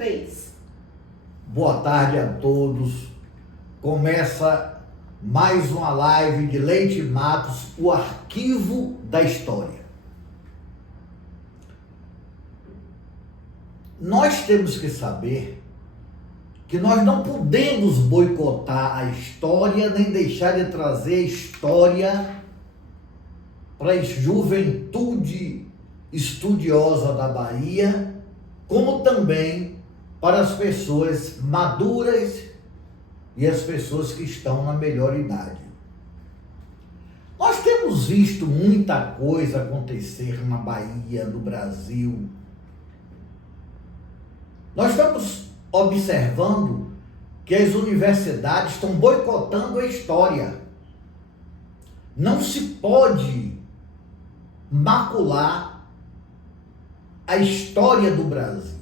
3. Boa tarde a todos. Começa mais uma live de Leite Matos, o arquivo da história. Nós temos que saber que nós não podemos boicotar a história, nem deixar de trazer a história para a juventude estudiosa da Bahia, como também para as pessoas maduras e as pessoas que estão na melhor idade. Nós temos visto muita coisa acontecer na Bahia, no Brasil. Nós estamos observando que as universidades estão boicotando a história. Não se pode macular a história do Brasil.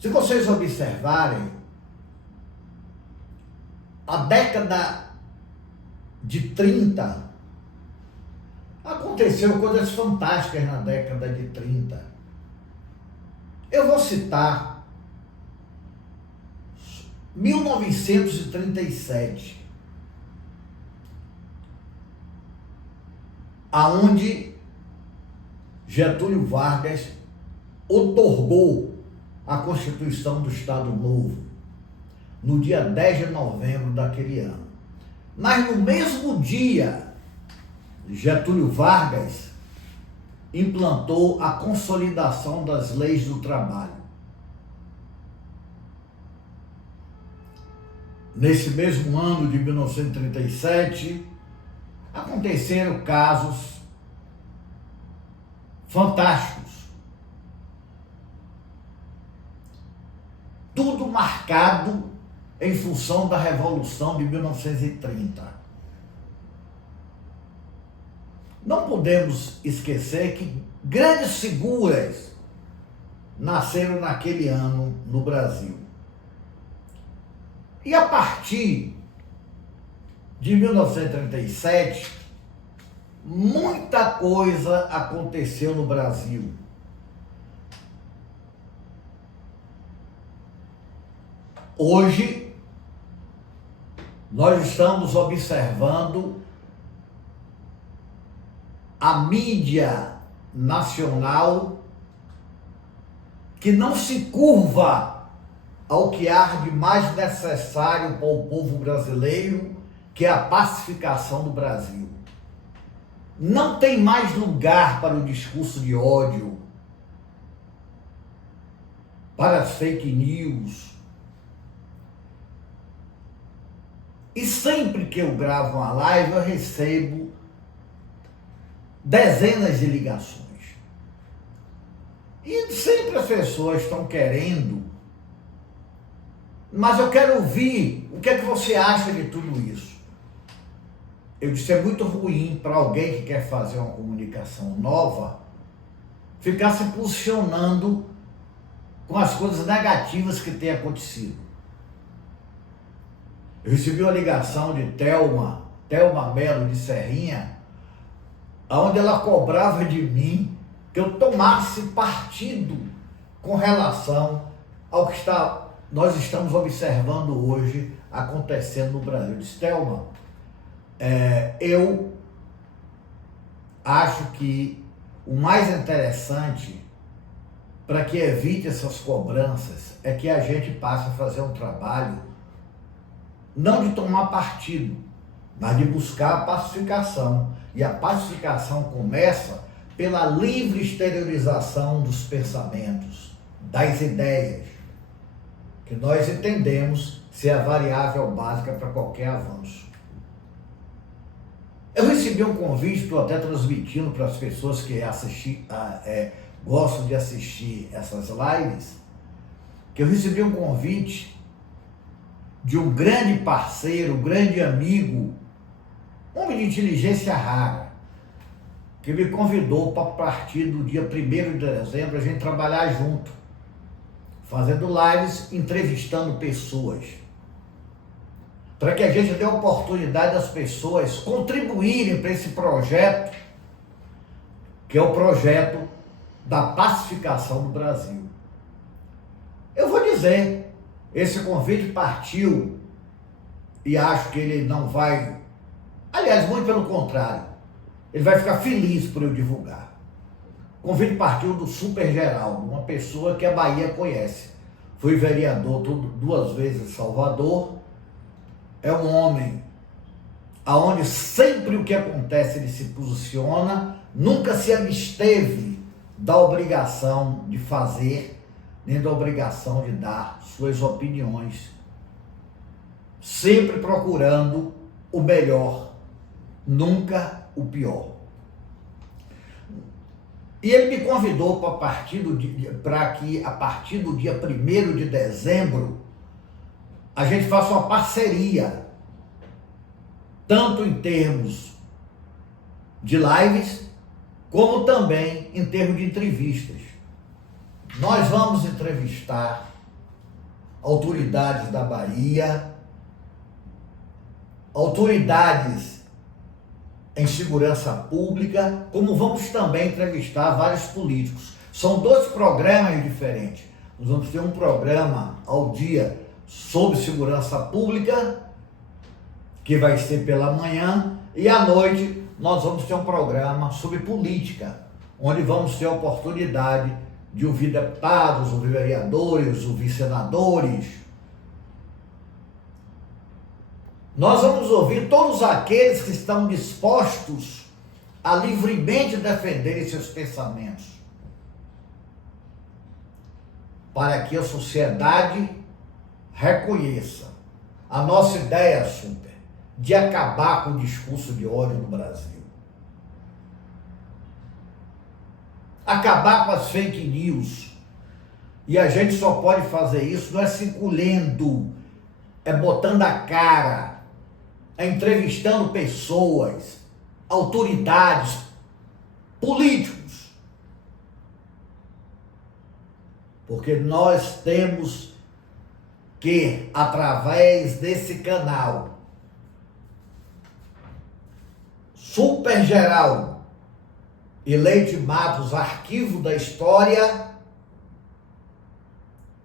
Se vocês observarem, a década de 30, aconteceu coisas fantásticas na década de 30. Eu vou citar 1937, aonde Getúlio Vargas outorgou a Constituição do Estado Novo, no dia 10 de novembro daquele ano. Mas no mesmo dia, Getúlio Vargas implantou a consolidação das leis do trabalho. Nesse mesmo ano de 1937, aconteceram casos fantásticos. Tudo marcado em função da Revolução de 1930. Não podemos esquecer que grandes figuras nasceram naquele ano no Brasil. E a partir de 1937, muita coisa aconteceu no Brasil. Hoje, nós estamos observando a mídia nacional que não se curva ao que há de mais necessário para o povo brasileiro, que é a pacificação do Brasil. Não tem mais lugar para o discurso de ódio, para as fake news. E sempre que eu gravo uma live, eu recebo dezenas de ligações. E sempre as pessoas estão querendo, mas eu quero ouvir o que é que você acha de tudo isso. Eu disse, é muito ruim para alguém que quer fazer uma comunicação nova ficar se posicionando com as coisas negativas que têm acontecido. Eu recebi uma ligação de Thelma Melo de Serrinha, onde ela cobrava de mim que eu tomasse partido com relação ao que nós estamos observando hoje acontecendo no Brasil. Eu disse, Thelma, eu acho que o mais interessante para que evite essas cobranças é que a gente passe a fazer um trabalho não de tomar partido, mas de buscar a pacificação. E a pacificação começa pela livre exteriorização dos pensamentos, das ideias, que nós entendemos ser a variável básica para qualquer avanço. Eu recebi um convite, estou até transmitindo para as pessoas que gostam de assistir essas lives, que eu recebi um convite de um grande parceiro, um grande amigo, homem de inteligência rara, que me convidou para partir do dia 1º de dezembro a gente trabalhar junto, fazendo lives, entrevistando pessoas, para que a gente dê a oportunidade das pessoas contribuírem para esse projeto, que é o projeto da pacificação do Brasil. Eu vou dizer, esse convite partiu e acho que ele não vai, aliás, muito pelo contrário, ele vai ficar feliz por eu divulgar. O convite partiu do Super Geraldo, uma pessoa que a Bahia conhece. Fui vereador 2 vezes em Salvador, é um homem aonde sempre o que acontece ele se posiciona, nunca se absteve da obrigação de fazer, nem da obrigação de dar suas opiniões, sempre procurando o melhor, nunca o pior. E ele me convidou para que a partir do dia 1º de dezembro a gente faça uma parceria, tanto em termos de lives, como também em termos de entrevistas. Nós vamos entrevistar autoridades da Bahia, autoridades em segurança pública, como vamos também entrevistar vários políticos. São 2 programas diferentes. Nós vamos ter um programa ao dia sobre segurança pública, que vai ser pela manhã, e à noite nós vamos ter um programa sobre política, onde vamos ter a oportunidade de ouvir deputados, ouvir vereadores, ouvir senadores. Nós vamos ouvir todos aqueles que estão dispostos a livremente defenderem seus pensamentos, para que a sociedade reconheça a nossa ideia, Super, de acabar com o discurso de ódio no Brasil. Acabar com as fake news. E a gente só pode fazer isso, não é se encolhendo, é botando a cara, é entrevistando pessoas, autoridades, políticos. Porque nós temos que, através desse canal, Super Geraldo e Leite Matos, Arquivo da História,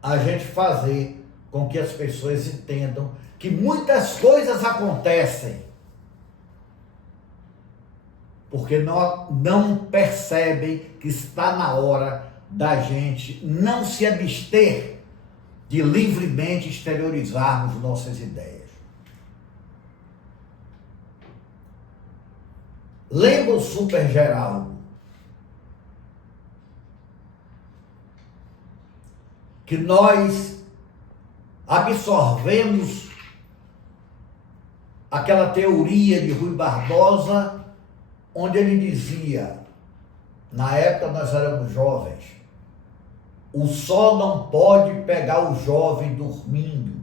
a gente fazer com que as pessoas entendam que muitas coisas acontecem porque não percebem que está na hora da gente não se abster de livremente exteriorizarmos nossas ideias. Lembra o Super Geraldo que nós absorvemos aquela teoria de Rui Barbosa, onde ele dizia, na época nós éramos jovens, o sol não pode pegar o jovem dormindo,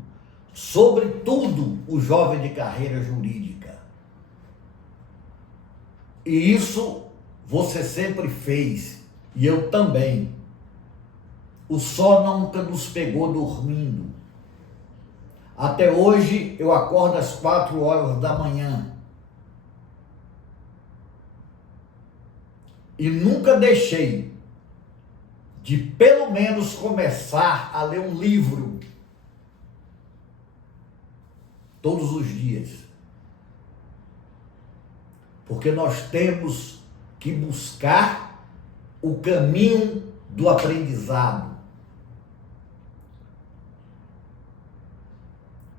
sobretudo o jovem de carreira jurídica. E isso você sempre fez, e eu também. O sol nunca nos pegou dormindo. Até hoje eu acordo às 4 horas da manhã. E nunca deixei de pelo menos começar a ler um livro todos os dias. Porque nós temos que buscar o caminho do aprendizado.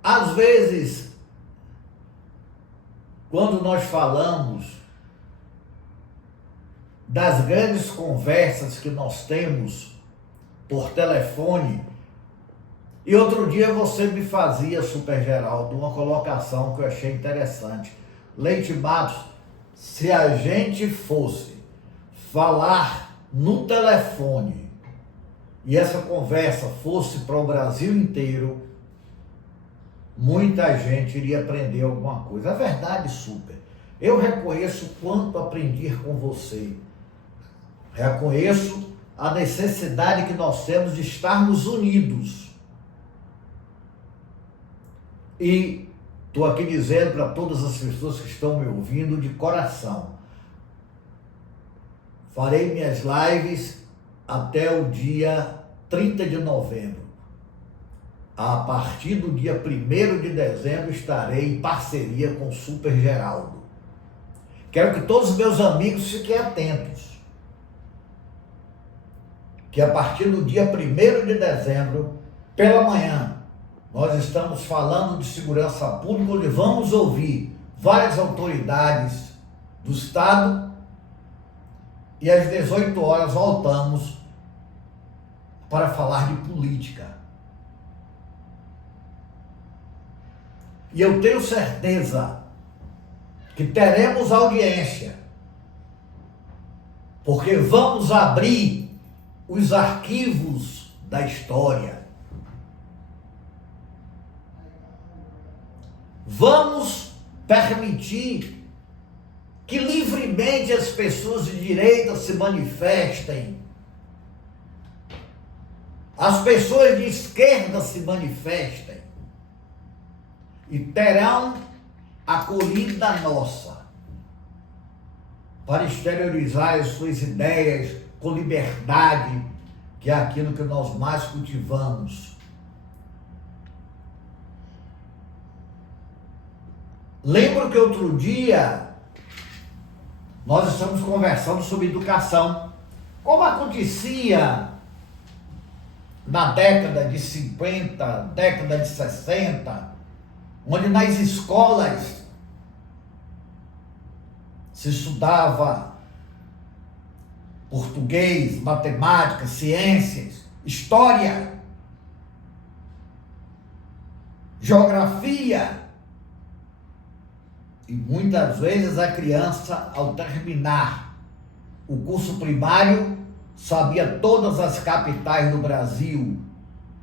Às vezes, quando nós falamos das grandes conversas que nós temos por telefone, e outro dia você me fazia, Super Geraldo, uma colocação que eu achei interessante. Leite Matos, se a gente fosse falar no telefone e essa conversa fosse para o Brasil inteiro, muita gente iria aprender alguma coisa. É verdade, Super. Eu reconheço quanto aprendi com você. Reconheço a necessidade que nós temos de estarmos unidos. E estou aqui dizendo para todas as pessoas que estão me ouvindo de coração. Farei minhas lives até o dia 30 de novembro. a partir do dia 1º de dezembro, estarei em parceria com o Super Geraldo. Quero que todos os meus amigos fiquem atentos, que a partir do dia 1º de dezembro, pela manhã, nós estamos falando de segurança pública, onde vamos ouvir várias autoridades do Estado, e às 18 horas voltamos para falar de política. E eu tenho certeza que teremos audiência, porque vamos abrir os arquivos da história. Vamos permitir que livremente as pessoas de direita se manifestem, as pessoas de esquerda se manifestem e terão acolhida nossa para exteriorizar as suas ideias com liberdade, que é aquilo que nós mais cultivamos. Lembro que outro dia nós estamos conversando sobre educação, como acontecia na década de 50, década de 60, onde nas escolas se estudava português, matemática, ciências, história, geografia. E muitas vezes a criança, ao terminar o curso primário, sabia todas as capitais do Brasil,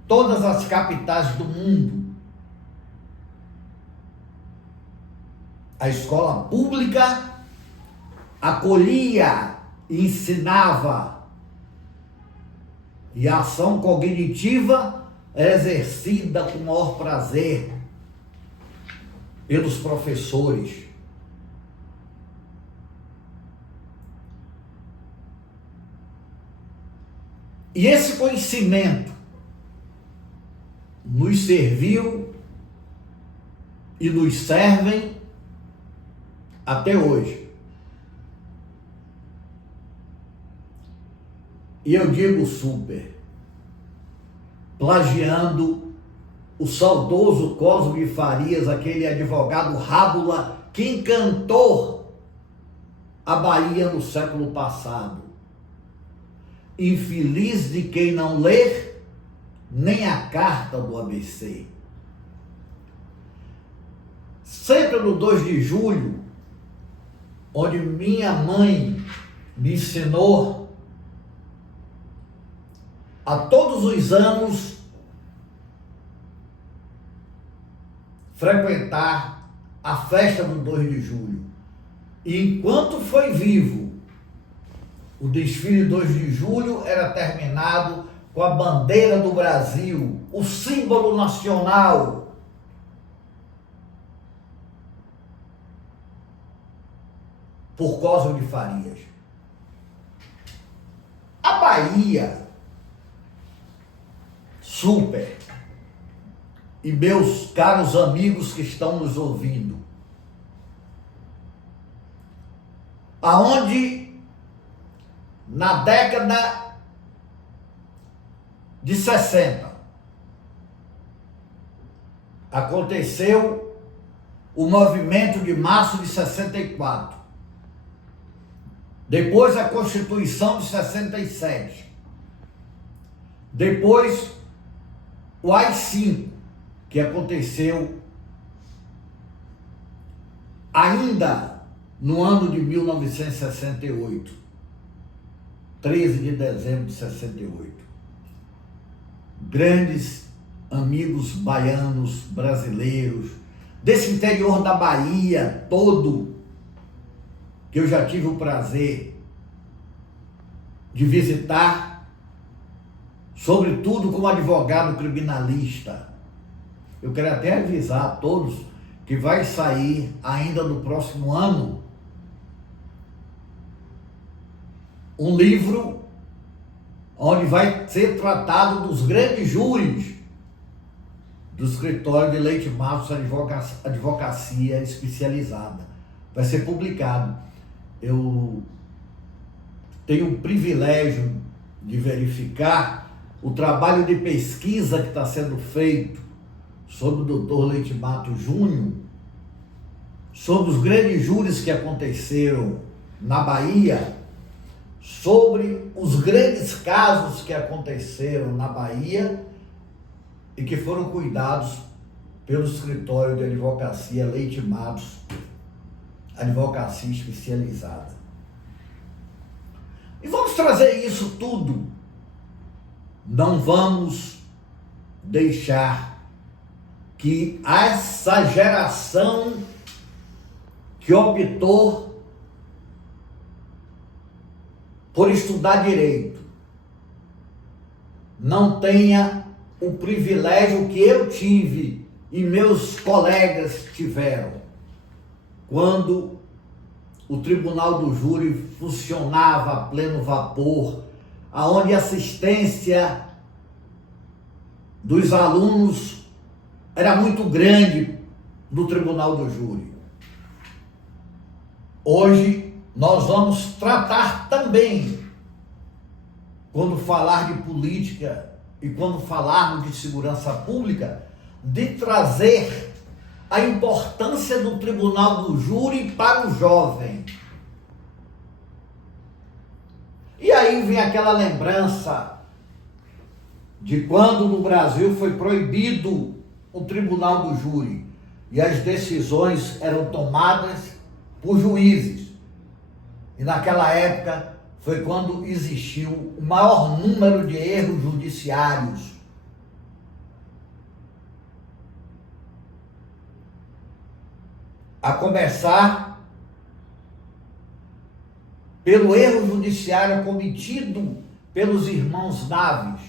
todas as capitais do mundo. A escola pública acolhia e ensinava, e a ação cognitiva era exercida com o maior prazer pelos professores. E esse conhecimento nos serviu e nos servem até hoje. E eu digo super, plagiando o saudoso Cosmo de Farias, aquele advogado rábula que encantou a Bahia no século passado. Infeliz de quem não ler nem a carta do ABC. Sempre no 2 de julho, onde minha mãe me ensinou a todos os anos frequentar a festa do 2 de julho. E enquanto foi vivo, o desfile 2 de julho era terminado com a bandeira do Brasil, o símbolo nacional. Por Cosmo de Farias. A Bahia, super, e meus caros amigos que estão nos ouvindo, aonde na década de 60 aconteceu o movimento de março de 64, depois a Constituição de 67, depois o AI-5, que aconteceu ainda no ano de 1968, 13 de dezembro de 68. Grandes amigos baianos, brasileiros, desse interior da Bahia todo, que eu já tive o prazer de visitar, sobretudo como advogado criminalista. Eu quero até avisar a todos que vai sair ainda no próximo ano um livro onde vai ser tratado dos grandes júris do escritório de Leite Matos Advocacia Especializada. Vai ser publicado. Eu tenho o privilégio de verificar o trabalho de pesquisa que está sendo feito sobre o doutor Leite Matos Júnior, sobre os grandes júris que aconteceram na Bahia, sobre os grandes casos que aconteceram na Bahia e que foram cuidados pelo escritório de advocacia Leite Matos, Advocacia Especializada. E vamos trazer isso tudo. Não vamos deixar que essa geração que optou por estudar direito não tenha o privilégio que eu tive e meus colegas tiveram quando o Tribunal do Júri funcionava a pleno vapor, aonde a assistência dos alunos era muito grande no Tribunal do Júri. Hoje nós vamos tratar também, quando falar de política e quando falarmos de segurança pública, de trazer a importância do Tribunal do Júri para o jovem. E aí vem aquela lembrança de quando no Brasil foi proibido o Tribunal do Júri e as decisões eram tomadas por juízes. E naquela época foi quando existiu o maior número de erros judiciários. A começar pelo erro judiciário cometido pelos irmãos Naves,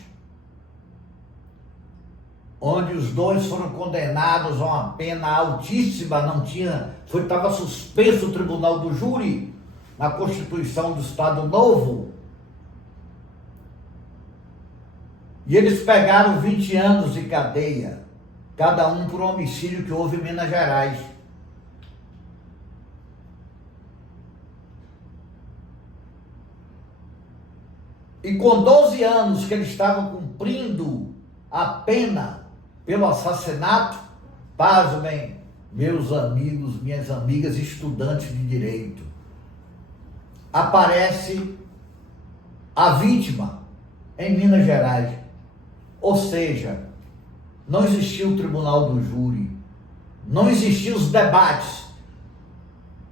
onde os dois foram condenados a uma pena altíssima, estava suspenso o Tribunal do Júri na Constituição do Estado Novo. E eles pegaram 20 anos de cadeia, cada um por um homicídio que houve em Minas Gerais. E com 12 anos que eles estavam cumprindo a pena pelo assassinato, pasmem, meus amigos, minhas amigas, estudantes de direito, aparece a vítima em Minas Gerais. Ou seja, não existiu o Tribunal do Júri, não existiam os debates.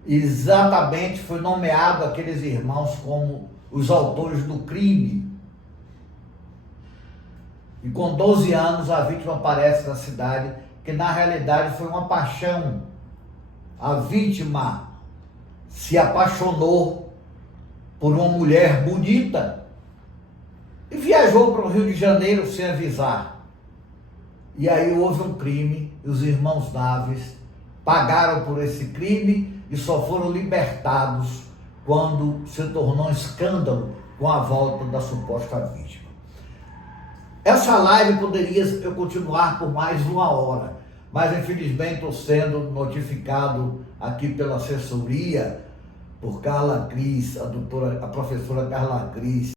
Exatamente foi nomeado aqueles irmãos como os autores do crime. E com 12 anos a vítima aparece na cidade, que na realidade foi uma paixão. A vítima se apaixonou por uma mulher bonita e viajou para o Rio de Janeiro sem avisar. E aí houve um crime e os irmãos Naves pagaram por esse crime e só foram libertados quando se tornou um escândalo com a volta da suposta vítima. Essa live poderia eu continuar por mais uma hora, mas infelizmente estou sendo notificado aqui pela assessoria, por Carla Cris, a professora Carla Cris,